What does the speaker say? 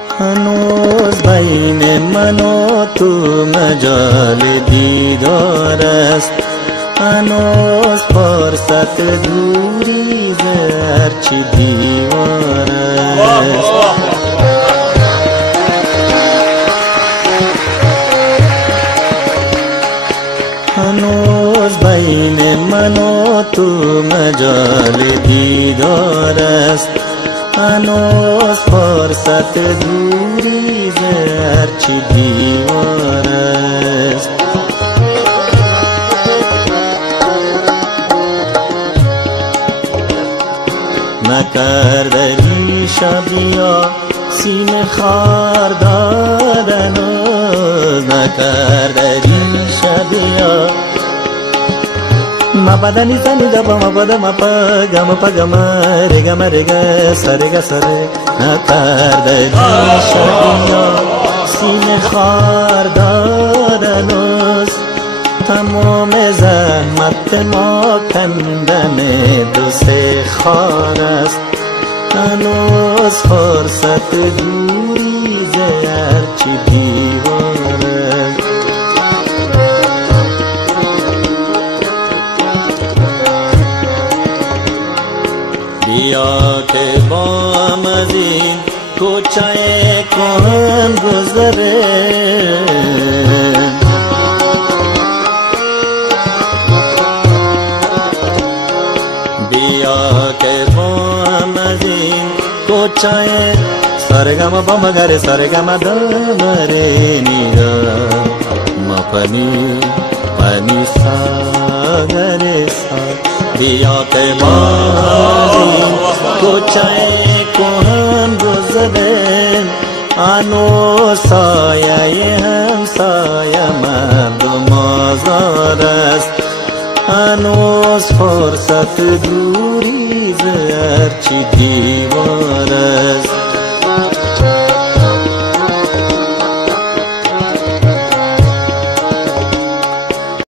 هنوز بین من و تو مجال دیدار است، هنوز فرصت دوری ز هرچی دیوار است. هنوز بین من و تو مجال دیدار است، هنوز فرصت دوری ز هرچی دیوار است. نکرده ریشه بیا سینه خار دادن، نکرده ریشه بیا ما بدنی زنی دبا ما بدا ما پا گما رگا سرگا سره. نکرده ریشه بیا سینه خار دادن است، تمام زحمت ما کندن دو سه خار است. هنوز فرصت دوری ز هرچی دیوار است. بیا که با هم از این کوچه کهن گذره، بیا که با هم از این کوچه سرگم با مگر سرگم دمره نیگا ما پنی ساگر سا. بیا که با هم کوچه کهن گذره، آنو سایه همسایه مردم آزاد است. هنوز فرصت دوری ز هرچی دیوار است.